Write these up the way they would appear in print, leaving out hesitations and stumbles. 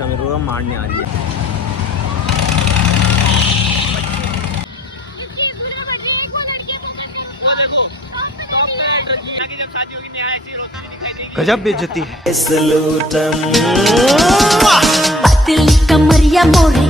अच्छा मेरे को मारने आ रही है। गजब बेइज्जती है। कमरिया मोरे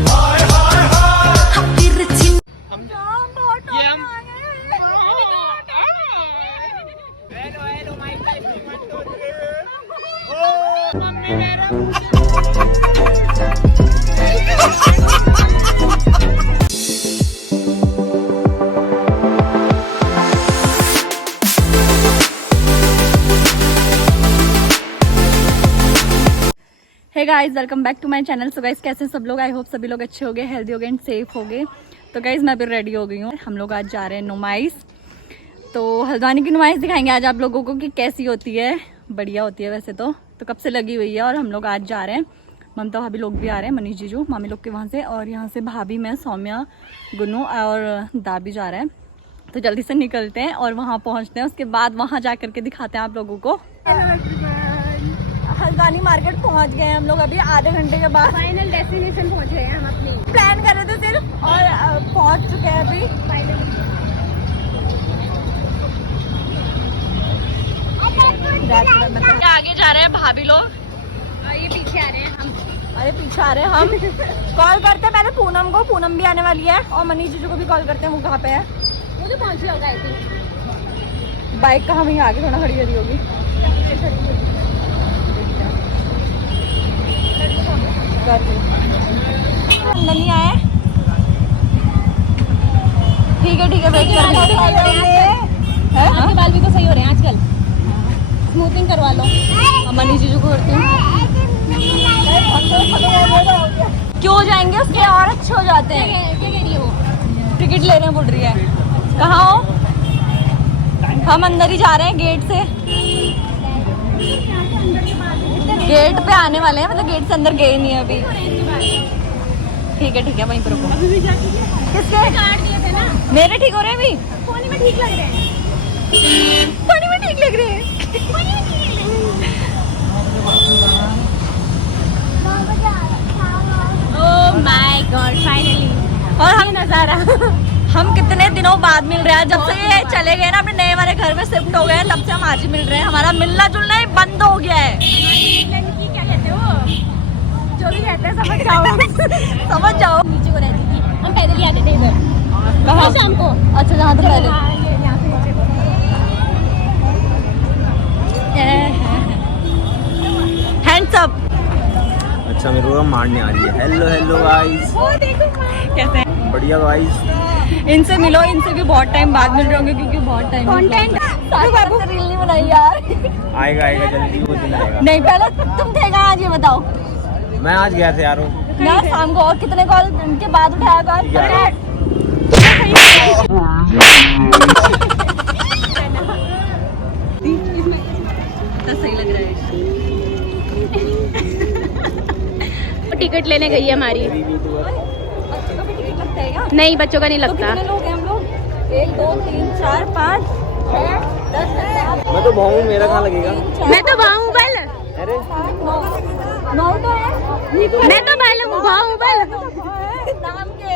hey guys, welcome back to my channel. So guys, कैसे सब लोग? आई होप सभी लोग अच्छे हो गए, हेल्दी हो गए एंड सेफ हो गए। तो गाइस, मैं भी रेडी हो गई हूँ। हम लोग आज जा रहे हैं नुमाइश। तो हल्द्वानी की नुमाइश दिखाएंगे आज आप लोगों को कि कैसी होती है। बढ़िया होती है वैसे तो कब से लगी हुई है। और हम लोग आज जा रहे हैं, ममता भाभी लोग भी आ रहे हैं, मनीष जीजू मामी लोग के वहाँ से, और यहाँ से भाभी, मैं, सौम्या, गुन्नू और दाबी जा रहे हैं। तो जल्दी से निकलते हैं और वहाँ पहुँचते हैं। उसके बाद वहाँ जा करके दिखाते हैं आप लोगों को। हल्द्वानी मार्केट पहुंच गए हैं हम लोग अभी आधे घंटे के बाद। फाइनल डेस्टिनेशन पहुंच गए हैं हम अपनी। प्लान कर रहे थे सिर्फ और पहुंच चुके हैं अभी फाइनली। आगे जा रहे हैं भाभी लोग और ये पीछे आ रहे हैं हम। अरे पीछे आ रहे हैं हम। कॉल करते हैं पहले पूनम को, पूनम भी आने वाली है, और मनीष जीजू को भी कॉल करते हैं। वो कहाँ पे है? वो तो पहुंचे होगा आई थिंक। बाइक कहाँ वहीं आगे थोड़ा खड़ी करी होगी। नहीं आए, ठीक है वेट कर। आपके बाल भी तो सही हो रहे हैं आजकल, स्मूथिंग करवा लो। मनीष जीजू को करती हूँ। क्यों हो जाएंगे उसके, और अच्छे हो जाते हैं। क्या कह रही है वो? टिकट ले रहे हैं बोल रही है। कहाँ हो? हम अंदर ही जा रहे हैं गेट से। गेट पे आने वाले हैं, मतलब गेट से अंदर गए नहीं है अभी। ठीक है वहीं पर रुको। किसके कार्ड दिए थे ना मेरे? ठीक हो रहे हैं अभी? फोन में ठीक लग रहे हैं। पानी में ठीक लग रहे हैं। Oh my God, finally. और हम नजारा हम कितने दिनों बाद मिल रहे हैं। जब से ये चले गए ना अपने नए वाले घर में शिफ्ट हो गए हैं, तब से हम आज ही मिल रहे हैं। हमारा मिलना जुलना ही बंद हो गया है। क्या कहते हो? जो भी कहते हैं समझ जाओ। समझ जाओ। नीचे को रहती थी, हम पैदल ही आते थे इधर। कहाँ? शाम को। अच्छा, जहाँ तो पहले हाँ, ये यहाँ से नीचे को। Hands up. अच्छा मेरे को मारने आ रही है। हेलो गाइस, कैसे हैं? बढ़िया गाइस। इनसे मिलो, इनसे भी बहुत टाइम बाद मिल रहे होंगे क्योंकि बहुत टाइम कंटेंट बाबू रील नहीं बनाई यार। आएगा जल्दी, वो दिन आएगा। नहीं, पहले तुम थे कहाँ आज ये बताओ मैं आज गया था यार ना शाम को। और कितने कॉल के बाद उठाया कॉल? सही लग रहा है। टिकट लेने गई है हमारी। बच्चों का भी टिकट लगता है क्या? नहीं, बच्चों का नहीं तो लगता। कितने लोग हैं हम लोग? 1 2 3 4 5 6 10 मैं तो भाऊ, मेरा कहाँ लगेगा? मैं तो बाहुबल, अरे 9 तो है। मैं तो बाहुबल। नाम के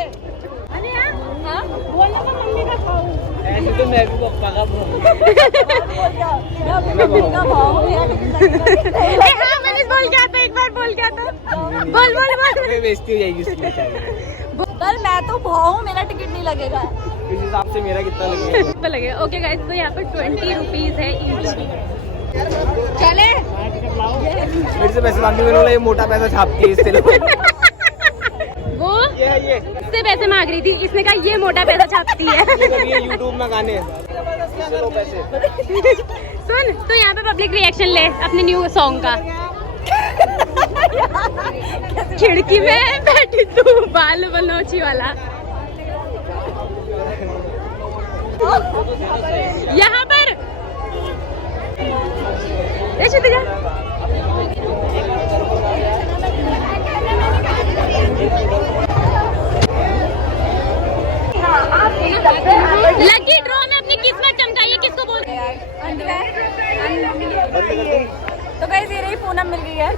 बोलना तो मम्मी का भाऊ। ऐसे तो मैं भी पप्पा का भाऊ। हाँ, मैंने बोल क्या था, एक बार बोल क्या था। बोल बेइज्जती हो जाएगी उसकी बेचारी। कल मैं तो भाऊ, मेरा टिकट नहीं लगेगा। इस हिसाब से मेरा कितना लगेगा? लगेगा। ओके गाइस, तो यहाँ पर 20 रुपीज है ईच। चले मेरे से पैसे मांगने वाला ये मोटा पैसा छापती है इससे। वो ये इससे पैसे मांग रही थी, इसने कहा ये मोटा पैसा छापती है। ये यूट्यूब में गाने चलो पैसे। सुन, तो यहाँ पे पब्लिक रिएक्शन ले अपने न्यू सॉन्ग का। खिड़की में बैठी तू, बाल बनोची वाला। यहाँ पर लकी ड्रॉ में अपनी किस्मत चमकाइए। किसको बोल तो गाइस ये रही पूनम मिल गई है।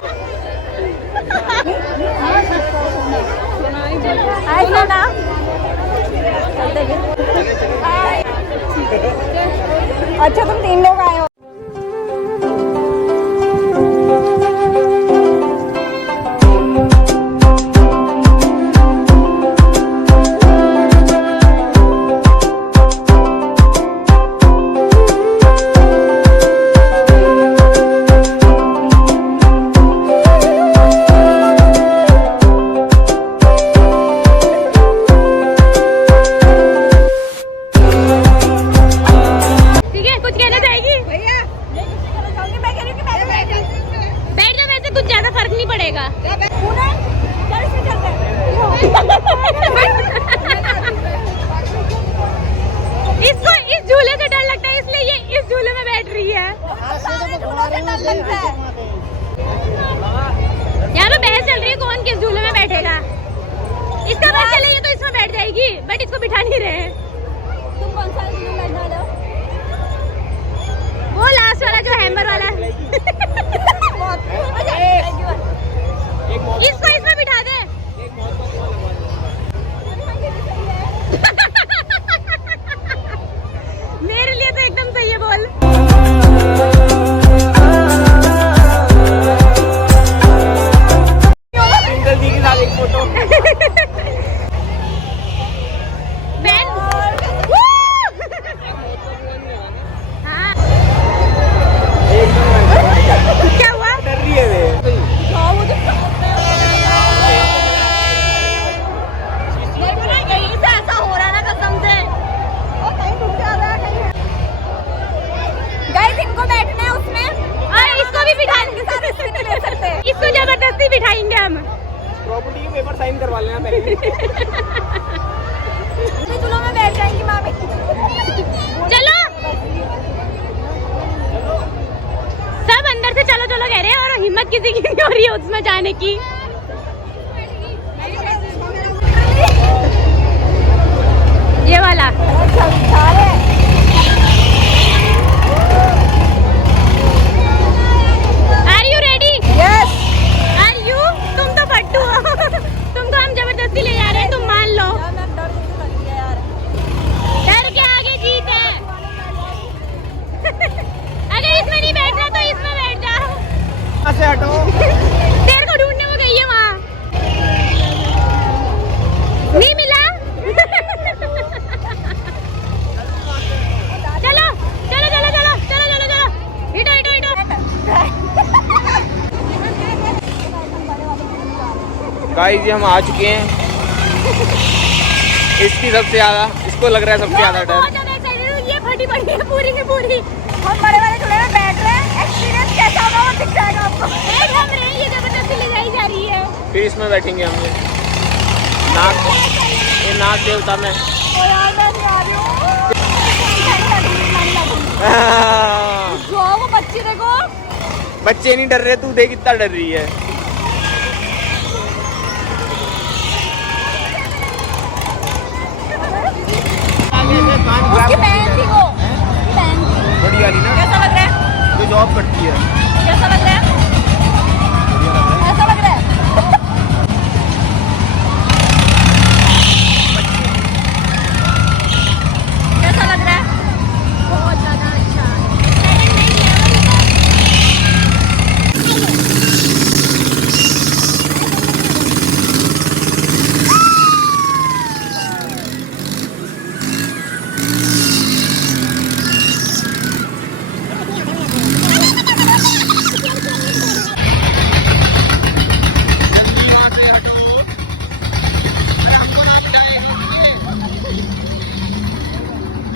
गाइस है ना, चलते हैं। अच्छा तुम 3 लोग आए हो। इसको इस झूले से डर लगता है, इसलिए ये इस झूले में बैठ रही है। यहाँ पे बहस चल रही है कौन किस झूले में बैठेगा। इसका बात चले ये तो इसमें बैठ जाएगी, बट इसको बिठा नहीं रहे। तुम कौन सा झूला बैठना है? वो लास्ट वाला जो हैमर वाला। इसको इसमें बिठा दे। मेरे लिए तो एकदम सही है। बोल दी के साथ एक फोटो। हाँ। क्या हुआ? डर रही है वे। ऐसा हो रहा है ना कसम से। गाइस इनको बैठना है उसमें, और इसको भी बिठाएंगे। ले सकते। इसको जबरदस्ती बिठाएंगे हम। प्रॉपर्टी के पेपर साइन करवा लेना पहले। झूलों में बैठ जाएंगी मामी। चलो सब अंदर से चलो चलो कह रहे हैं, और हिम्मत किसी की नहीं हो रही है उसमें जाने की। ये वाला are you ready? Yes. Are you? तुम तो फट्टू हो। तुमको हम जबरदस्ती ले जा रहे हैं, तुम मान लो। डर के आगे जीत है। अगर इसमें नहीं बैठ रहा तो इसमें बैठ जाओ। यहाँ से हटो। तेरे को ढूंढने वो गई है वहाँ। नहीं मिला। चलो चलो चलो चलो चलो चलो चलो, हिटो हिटो हिटो। गाइस ये हम आ चुके हैं। इसकी सबसे ज्यादा, इसको लग रहा है सबसे ज्यादा डर। बहुत ज्यादा excited हूँ, ये फटी पड़ी है पूरी की पूरी। हम बड़े वाले झूले में बैठ रहे हैं, एक्सपीरियंस कैसा होगा वो दिख जाएगा आपको। एक हम रहे, ये जबरदस्ती ले जाई जा रही है। फिर इसमें बैठेंगे हम लोग। नाग, ये नाग देवता में। ओ यार मैं नहीं आ रही हूँ। जो वो बच्ची देखो। बच्चे नहीं डर रहे, तू देख कितना डर रही है। उसकी बहन थी वो, बहन थी। बड़ी वाली ना, कैसा लग रहा है? जो जॉब करती है। कैसा लग रहा है? ऐसा लग रहा है? कैसा लग रहा है? बहुत ज्यादा अच्छा।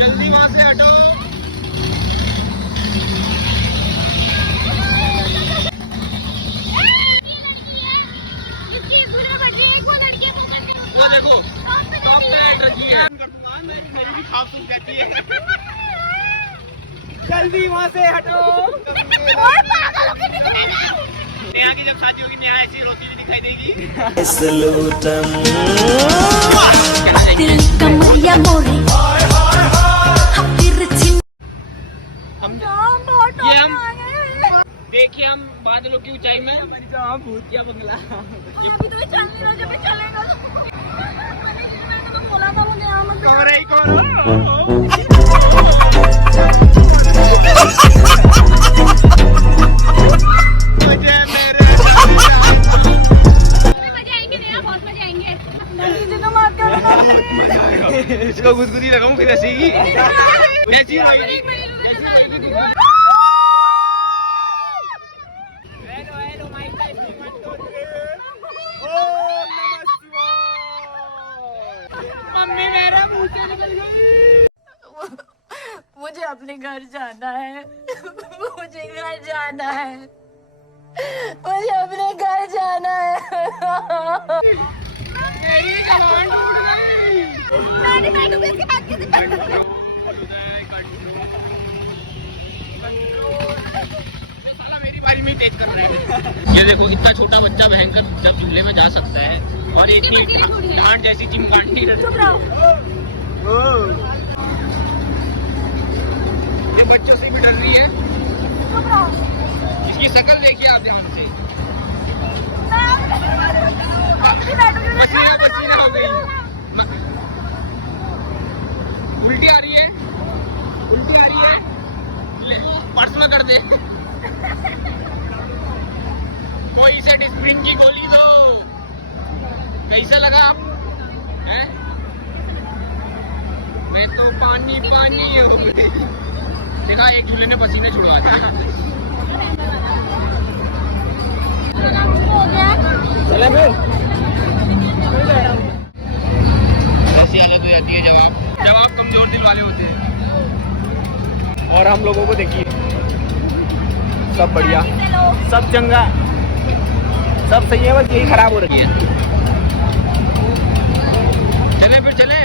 जल्दी वहाँ से हटो। इसकी वीडियो बन रही है, एक वो लड़की है, वो करके वो देखो, टॉप पे रखी है। मेरी भी खासूस कहती है। जल्दी वहाँ से हटो। नेहा की जब शादी होगी, नेहा ऐसी रोती हुई दिखाई देगी। कमरिया मोरी ये हम देखिए, हम बादलों की ऊंचाई में। भूत या बंगला। अभी तो चल नहीं रहा, जब चलेगा कौन है कौन मुझे मेरे मजे आएंगे नहीं, बहुत मजे आएंगे। इसको गुदगुदी लगाऊं फिर हंसेगी ऐसी मम्मी मेरा मुंह से निकल गई। मुझे अपने घर जाना है। मुझे घर जाना है। मुझे अपने घर जाना है। मेरी कमान टूट गई। मैं बैठूंगी इसके बाद किसी पर। साला मेरी बारी में तेज कर रहा है। ये देखो इतना छोटा बच्चा भयंकर जब झूले में जा सकता है और इतनी डांट जैसी चिमकांडी ये बच्चों से भी डर रही है। इसकी शक्ल देखिए आप ध्यान से, पसीना पसीना हो गई। उल्टी आ रही है, उल्टी आ रही है। पर्स में कर दे। कोई इसे डिस्प्रिन की गोली दो। कैसे लगा है? मैं तो पानी पानी हो गई। देखा एक झूले ने पसीने छुड़वा दिए। चले फिर ऐसी हालत हो जाती है जब आप कमजोर दिल वाले होते हैं। और हम लोगों को देखिए सब बढ़िया, सब चंगा, सब सही है, बस यही खराब हो रही है। चले फिर चले।